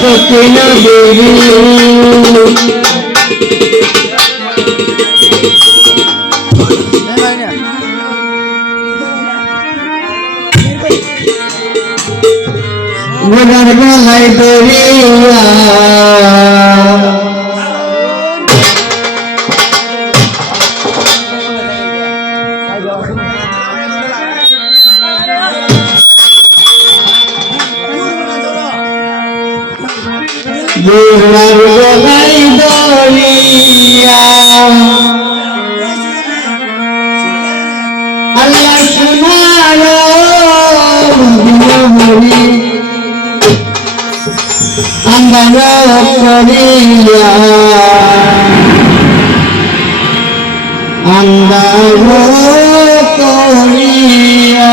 সকিনা দেবী গোলার গলায় দরিয়া গোলার গলায় দরিয়া আল্লাহ শোনালো হরি আমরা করিয়া আমরা করিয়া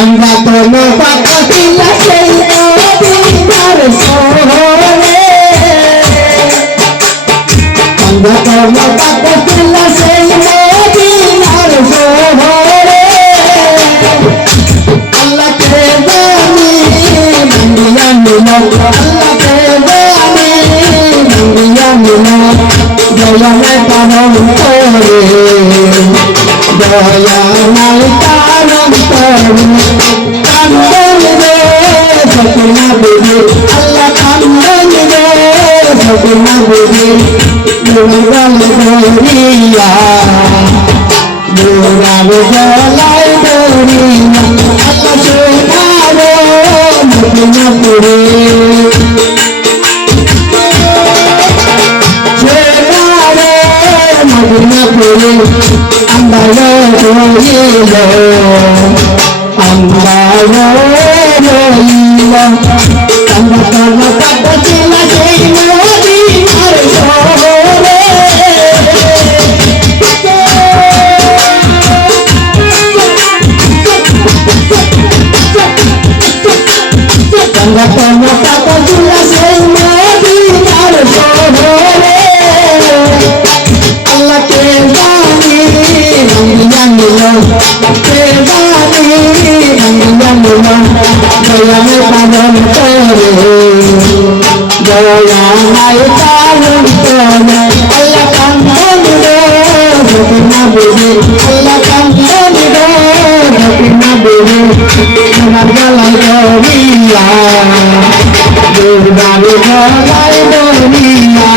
আমরা কোনো পাকা ছিলা সেই অধিকার শহরে আমরা কোনো পাকা ছিলা সেই অধিকার শহরে আল্লাহ কে জানি মঙ্গিয়া মিলা আল্লাহ কে জানি মঙ্গিয়া মিলা দয়া নাই পালন করে দয়া নাই পালন করে কান্দন রে সকিনা দেবী আল্লাহ কান্দন রে সকিনা দেবী গোলার দরিয়া গোলার গলায় দরিয়া আল্লাহ শোনালো মদিনা পুরে শোনালো মদিনা পুরে আমরা রইল আমরা রইল আমরা তোমার কাছে ছিল সেই মদিনার শহরে আমরা তোমার কাছে ছিল সেই মদিনার শহরে আল্লাহ কে জানি মঙ্গিয়া মিলা কে জানি মঙ্গিয়া মিলা দয়া নাই পালন করে দয়া নাই পালন করে আল্লাহ কান্দন রে সকিনা দেবী আল্লাহ কান্দন রে সকিনা দেবী সোনার গলায় দরিয়া গোলার গলায় দরিয়া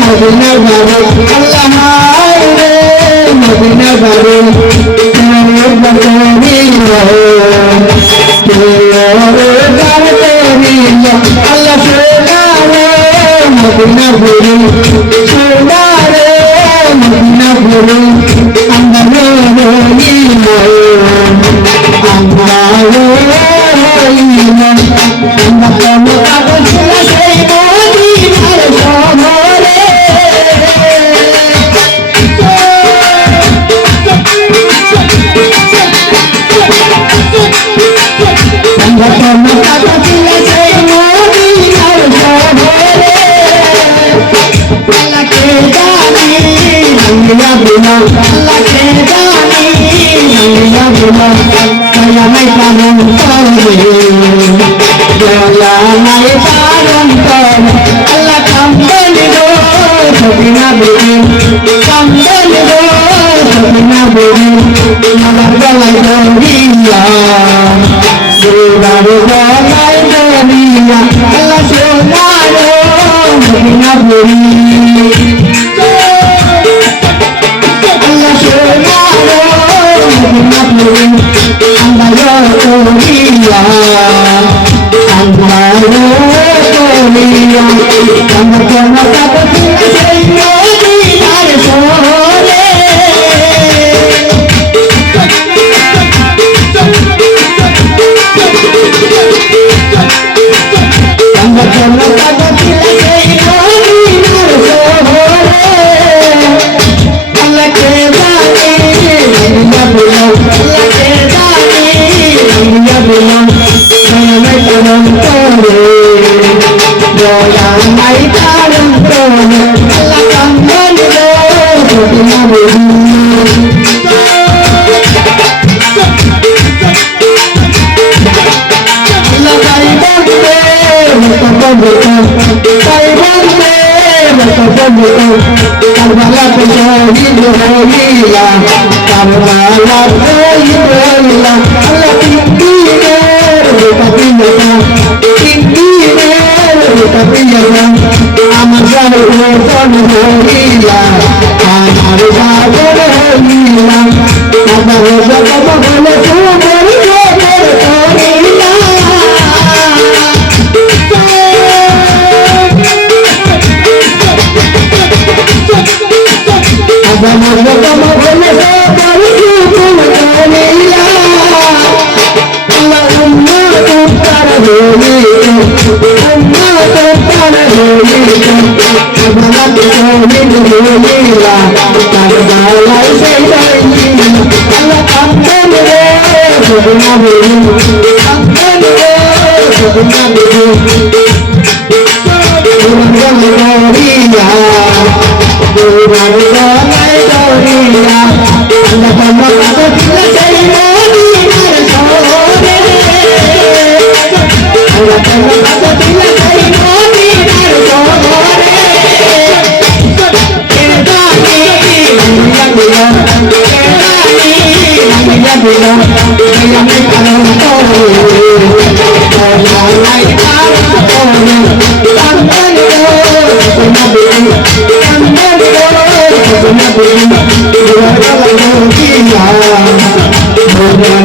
মদিনা বারে আল্লাহ রে মদিনা বারে তেরে বারে আল্লাহ সোনারে মদিনা বারে সোনারে মদিনা বারে আমরা রইল আমরা রইল আমরা কোনো কাগজ সেই মদিনার শহরে আমরা কোনো কাগজ সেই মদিনার শহরে আল্লাহ কে জানি মঙ্গিয়া মিলা আল্লাহ কে জানি মঙ্গিয়া মিলা দয়া নাই পালন করে দয়া নাই পালন করে আল্লাহ কান্দন গো সকিনা দেবী কান্দন গো সকিনা দেবী গোলার গলায় দরিয়া গোলার গলায় দরিয়া আল্লাহ শোনালো মদিনা পুরি আল্লাহ শোনালো মদিনা পুরি আমরা দরিয়া আমরা দরিয়া আমরা কোনো কাগজ সেই মদিনার শহরে আমরা কোনো কাগজ সেই মদিনার শহরে আল্লাহ কে জানে মদিনা পুরি আল্লাহ কে Karbala pe shahid hoila, Karbala shahid hoila. Allah tindiler kapiyata, tindiler kapiyata. Amar shahid hoila, amar shahid hoila. Kaba hoja kaba bole tumar tumar hoila. Amar kaba bole tumar tumar hoila. Allahumma tumtar hoila, Allahumma tumtar hoila. Karbala pe shahid hoila, Karbala shahid hoila. Allah kamdan re subna bolu, kamdan re subna bolu. Durang Gloria, durang Gloria. Allah kamdan re subna bolu. Allah kamdan re subna bolu. Terima kasih.